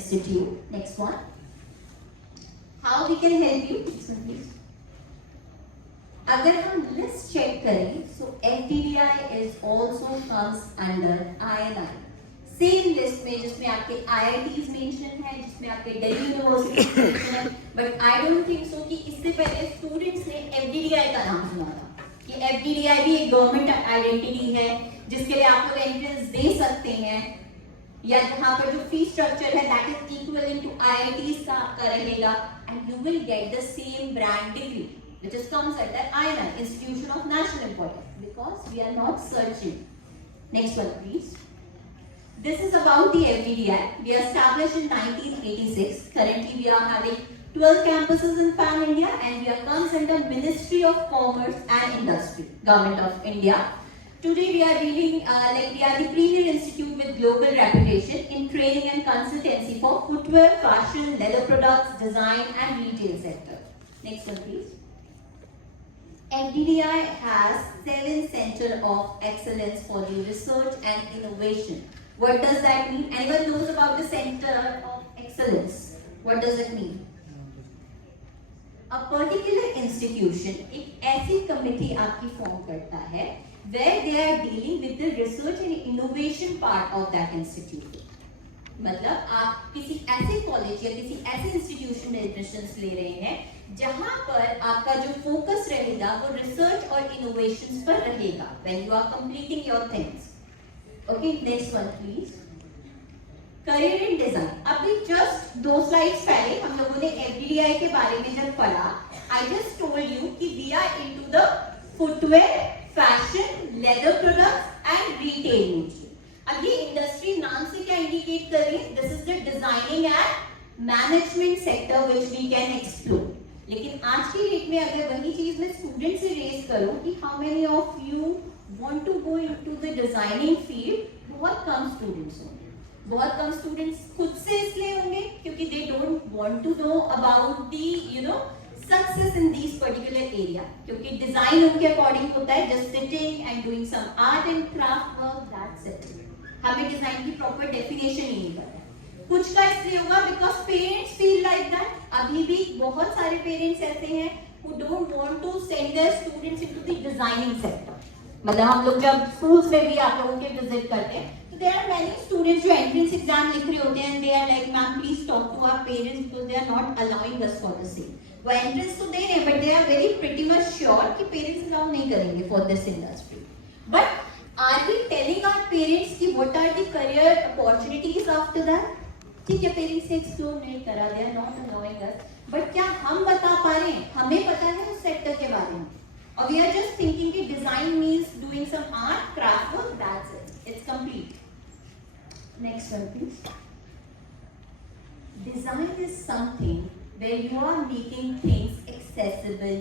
institute. Next one. How we can help you? Next one, please. अगर हम list check करें, so FDDI is also comes under INI. Same list में जिसमें आपके IITs mention है, जिसमें आपके दिल्ली यूनिवर्सिटी मेंशन है, but I don't think so कि इससे पहले स्टूडेंट्स ने FDDI का नाम सुना था कि FDDI भी एक गवर्नमेंट आइडेंटिटी है जिसके लिए आप लोग एंट्रेंस दे सकते हैं, या जहाँ पर जो फी स्ट्रक्चर है that is equivalent to IITs का आपका रहेगा, and you will get the same brand degree which is comes under INI, Institution of National Importance, because we are not searching. Next one, please. This is about the FDDI. We are established in 1986. Currently, we are having 12 campuses in Pan India, and we are comes under Ministry of Commerce and Industry, Government of India. Today, we are dealing we are the premier institute with global reputation in training and consultancy for footwear, fashion, leather products, design, and retail sector. Next one, please. FDDI has 7 Center of Excellence for the Research and Innovation. What does that mean? Anyone knows about the Center of Excellence? What does it mean? A particular institution एक ऐसी committee आपकी form करता है where they are dealing with the research and innovation part of that institute. मतलब आप किसी ऐसे college या किसी ऐसे इंस्टीट्यूशन में एडमिशंस ले रहे हैं जहां पर आपका जो फोकस रहेगा वो रिसर्च और इनोवेशंस पर रहेगा when you are completing your things. Okay, next one please. Career in design. अभी जस्ट 2 स्लाइड्स पहले हम लोगों ने FDDI के बारे में जब पढ़ा, आई जस्ट टोल्ड यू कि we are into the footwear, fashion, leather products and retail industry. अब ये इंडस्ट्री नाम से क्या इंडिकेट कर रही है? This is the designing and management sector which we can explore. लेकिन आज की डेट में अगर वही चीज मैं स्टूडेंट से रेज करूं कि how many of you want to go into the designing field, बहुत कम स्टूडेंट्स होंगे. बहुत कम स्टूडेंट्स खुद से इसलिए होंगे क्योंकि they don't want to know about the success in this particular area, क्योंकि डिजाइन उनके अकॉर्डिंग होता है just sitting and doing some art and craft work, that's it. हमें डिजाइन की प्रॉपर डेफिनेशन ही नहीं पता. कुछ का इसलिए होगा because parents feel like that. अभी भी बहुत सारे पेरेंट्स ऐसे हैं who don't want to send their students into the designing sector. मतलब हम लोग जब स्कूल्स में भी आप लोगों के विजिट करते हैं तो there are many students जो एंट्रेंस एग्जाम लिख रहे होते हैं, they are like ma'am please talk to our parents because they are not allowing us for the same. वो एंट्रेंस तो दे रहे हैं but they are very pretty much sure कि पेरेंट्स अलाउ नहीं करेंगे for this industry. But are we telling our parents कि what are the career opportunities after that? ठीक है, पेरेंट्स से एक्सप्लोर नहीं करा, they are not allowing us, but क्या हम बता पा रहे हैं? हमें पता है उस सेक्टर के बारे में, और वी आर जस्ट थिंकिंग कि design means doing some art, craft work, that's it, it's complete. Next one please. Design is something where you are making things accessible,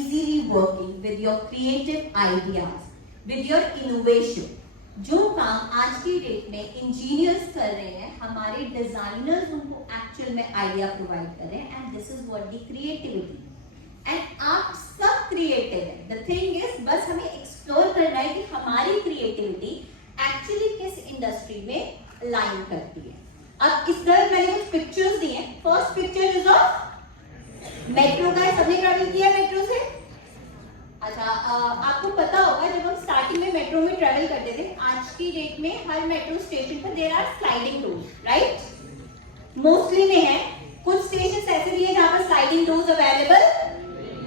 easily working with your creative ideas, with your innovation. जो काम आज की date में engineers कर रहे हैं, हमारे designers उनको एक्चुअल में आइडिया प्रोवाइड कर रहे हैं, and this is what the creativity. And आप सब क्रिएटिव है. द थिंग इज बस हमें एक्सप्लोर करना है कि हमारी क्रिएटिविटी एक्चुअली किस इंडस्ट्री में लाइन करती है. अब इस तरह मैंने कुछ पिक्चर्स दिए हैं. First picture is of metro का. सबने ट्रैवल किया मेट्रो से? अच्छा, आपको पता होगा जब हम स्टार्टिंग में मेट्रो में ट्रेवल करते थे, आज की डेट में हर मेट्रो स्टेशन पर there are sliding doors, right? Mostly में है. कुछ स्टेशन ऐसे भी है जहां पर स्लाइडिंग डोर्स अवेलेबल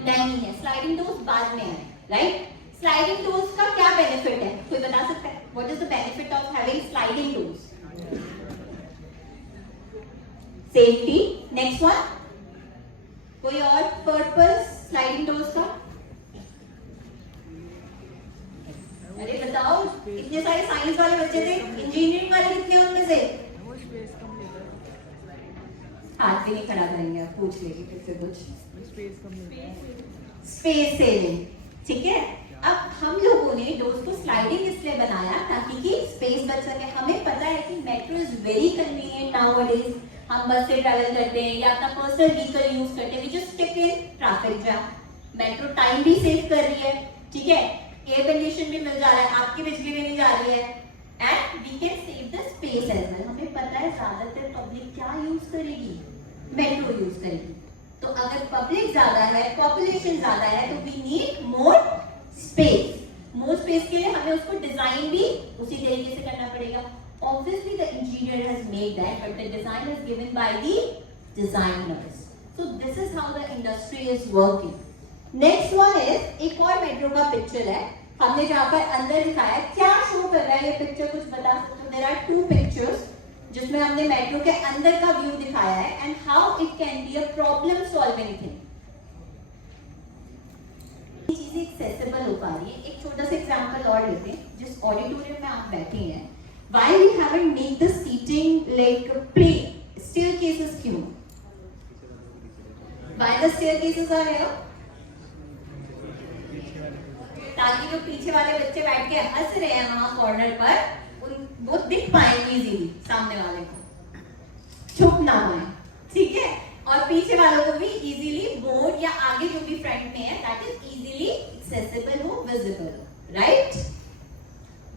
नहीं है. स्लाइडिंग डोर्स बाद में है, राइट? स्लाइडिंग डोर्स का क्या बेनिफिट है, कोई बता सकता है? What is the benefit of having sliding doors? Safety. Next one. कोई और पर्पस स्लाइडिंग डोर्स का? अरे बताओ, इतने सारे साइंस वाले बच्चे थे, इंजीनियरिंग वाले कितने उनमें से? हाथ भी नहीं खड़ा करेंगे, आप पूछ लेंगे किससे कुछ. स्पेस सेविंग, ठीक है. अब हम लोगों ने डोर्स को स्लाइडिंग इसलिए बनाया ताकि कि स्पेस बच सके. हमें पता है कि metro is very convenient nowadays. हम बस से ट्रैवल करते हैं या अपना पर्सनल व्हीकल यूज करते हैं, we just stick in traffic jam. Metro time भी सेव कर रही है, ठीक है. एयर कंडीशन भी मिल जा रहा है, आपकी बिजली भी नहीं जा रही है, and we can save the space as well. हमें पता है ज्यादातर पब्लिक क्या यूज करेगी, मेट्रो यूज करेगी। तो अगर पब्लिक ज्यादा है, पॉपुलेशन ज्यादा है, तो we need more space. More space के लिए हमें उसको डिजाइन भी उसी तरीके से करना पड़ेगा। Obviously the engineer has made that, but the design is given by the designers. So this is how the industry is working. Next one is एक और मेट्रो का पिक्चर है, हमने जहाँ पर अंदर दिखाया क्या शो कर रहा है ये पिक्चर, कुछ बता सकते हो? There are two pictures जिसमें हमने मेट्रो के अंदर का व्यू दिखाया है and how it can be a problem solving thing. चीजें एक्सेसिबल हो पा रही है। एक छोटा सा एग्जांपल और लेते हैं, जिस ऑडिटोरियम में आप बैठे हैं, why we haven't made the seating like play staircases क्यों? Why the staircases are here? ताकि जो पीछे वाले बच्चे बैठ के हंस रहे हैं वहां कॉर्नर पर, वो दिख पाए इजीली सामने वाले को, छुप ना पाए, ठीक है? और पीछे वालों को भी इजीली बोर्ड या आगे जो भी फ्रंट में है दैट इज इजीली एक्सेसिबल हो, विजिबल हो, right?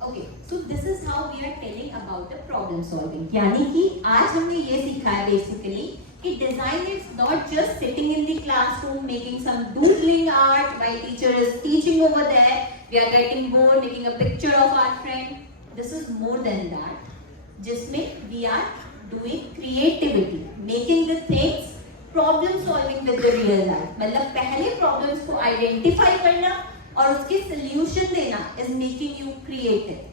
Okay, so this is how we are telling about the problem solving. यानी कि आज हमने ये सीखा है basically कि design is not just sitting in the classroom making some doodling art while teacher is teaching over there. We are getting bored making a picture of our friend. This is more than that. जिसमें we are doing creativity, making the things problem solving with the real life. मतलब पहले problems को identify करना और उसके solution देना is making you creative.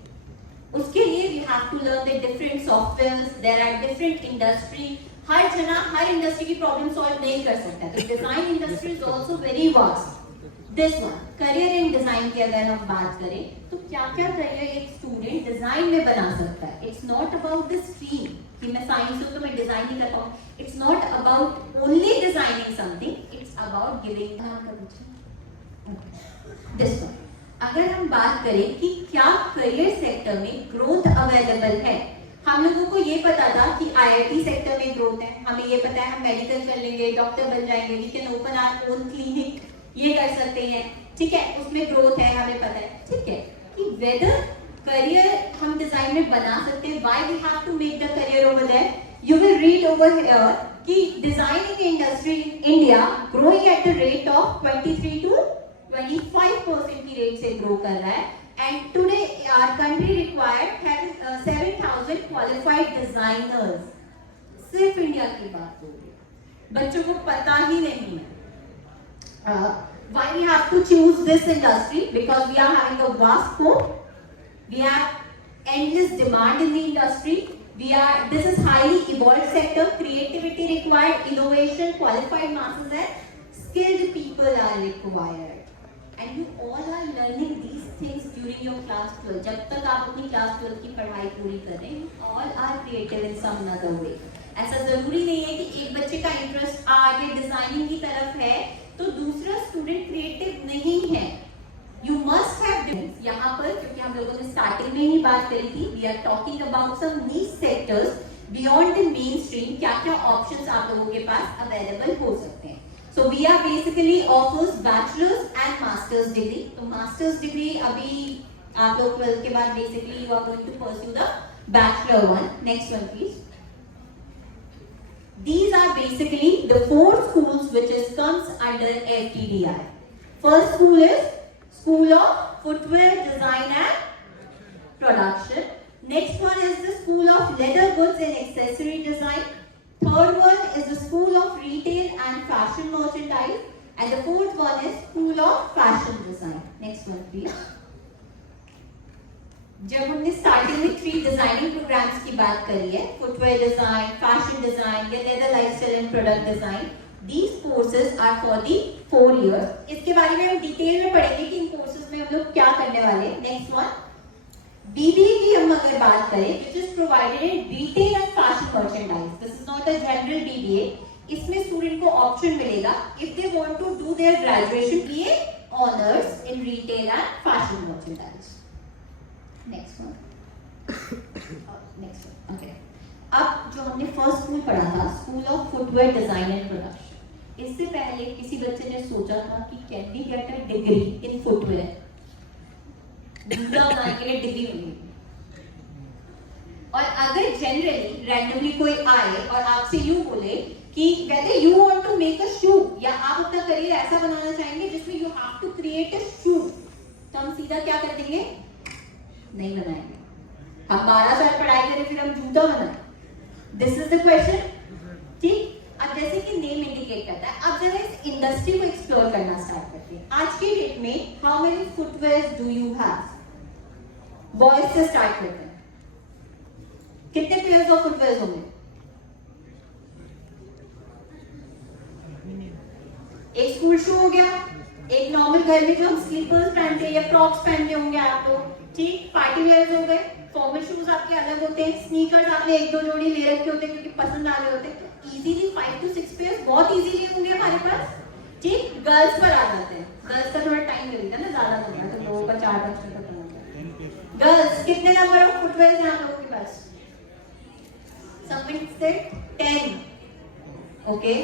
उसके लिए we have to learn the different softwares. There are different industry. हर जना हर industry की problem solve नहीं कर सकता. तो design industry is also very vast. This one, career in design की अगर हम बात करें, तो क्या-क्या career एक student design में बना सकता है? It's not about the stream कि मैं science हूँ तो मैं design ही कर पाऊँ. It's not about only designing something. It's about giving. This one. अगर हम बात करें कि क्या करियर सेक्टर में ग्रोथ अवेलेबल है, हम लोगों को ये पता था कि आईआईटी सेक्टर में ग्रोथ है, हमें ये पता है हम मेडिकल कर लेंगे, डॉक्टर बन जाएंगे, we can open our own clinic, ये कर सकते हैं, ठीक है? उसमें ग्रोथ है, हमें पता है, ठीक है? कि वेदर करियर हम डिजाइन में बना सकते हैं, why we have to make the career over there. You will read over here कि designing industry in India growing at the rate of 23 to 25% की रेट से ग्रो कर रहा है, and today our country required have 7,000 qualified designers. सिर्फ India की बात हो रही है, बच्चों को पता ही नहीं है। Why we have to choose this industry? Because we are having a vast scope, we have endless demand in the industry, this is highly evolved sector, creativity required, innovation, qualified masses and skilled people are required. And you all are learning these things during your class 12. जब तक आप अपनी class 12 की पढ़ाई पूरी कर रहे हैं, you all are creative in some other way. ऐसा जरूरी नहीं है कि एक बच्चे का इंटरेस्ट आर्ट या डिजाइनिंग की तरफ है तो दूसरा स्टूडेंट क्रिएटिव नहीं है। You must have difference. यहाँ पर क्योंकि हम लोगों ने स्टार्टिंग में ही बात करी थी, we are talking about some niche sectors beyond the mainstream. क्या-क्या options आप लोगों के पास available हो सकते हैं? So we are basically offers bachelor's and master's degree. तो master's degree अभी आप लोग 12 के बाद basically you are going to pursue the bachelor one. Next one please. These are basically the 4 schools which comes under FTDI. First school is School of Footwear Design and Production. Next one is the School of Leather Goods and Accessory Design. Third one is the School of Retail and Fashion Merchandise. And the fourth one is School of Fashion Design. Next one please. जब हमने starting में 3 designing programmes की बात करी है, footwear design, fashion design या leather lifestyle and product design, these courses are for the 4 years. इसके बारे में हम डिटेल में पढ़ेंगे कि इन कोर्सेज में हम लोग क्या करने वाले हैं। नेक्स्ट वन, बीबीए की हम अगर बात करें, which is provided in retail and fashion merchandise. This is not a general BBA. इसमें स्टूडेंट को ऑप्शन मिलेगा if they want to do their graduation BA honors in retail and fashion merchandise. Next one. Next one. Okay. अब जो हमने first school पढ़ा था, school of footwear design and production, इससे पहले किसी बच्चे ने सोचा था कि can we get a degree in footwear? जूता बनाने के लिए डिग्री मिलेगी, और अगर जनरली रैंडमली कोई आए और आपसे यू बोले कि whether you want to make a shoe या आप अपना करियर ऐसा बनाना चाहेंगे जिसमें you have to create a shoe, तो हम सीधा क्या कर देंगे? नहीं बनाएंगे। हम 12 साल पढ़ाई करें फिर हम जूता बनाएं? This is the question. ठीक, अब जैसे कि नेम इंडिकेट करता है, अब जरा इस इंडस्ट्री को एक्सप्लोर करना स्टार्ट करते हैं। आज के डेट में how many footwears do you have? Boys से स्टार्ट करते हैं, कितने पेयर्स ऑफ फुटवेयर्स होंगे? एक स्कूल शू हो गया, एक नॉर्मल घर में जो हम स्लीपर्स पहनते हैं या फ्रॉक्स पहनते होंगे आप लोग, ठीक, पार्टी वेयर्स हो गए, फॉर्मल शूज आपके अलग होते हैं, स्नीकर्स आपने एक दो जोड़ी ले रखे होते हैं क्योंकि पसंद आ रहे होते हैं, तो इजीली 5 to 6 पेयर्स बहुत इजीली होंगे हमारे पास। ठीक, गर्ल्स पर आ जाते हैं, गर्ल्स का थोड़ा टाइम लगेगा ना, ज्यादा लग रहा है तो लोगों का 4-5 तक होगा। गर्ल्स कितने नंबर ऑफ फुटवेयर्स हैं आप लोगों के पास? सबमिट से 10, ओके।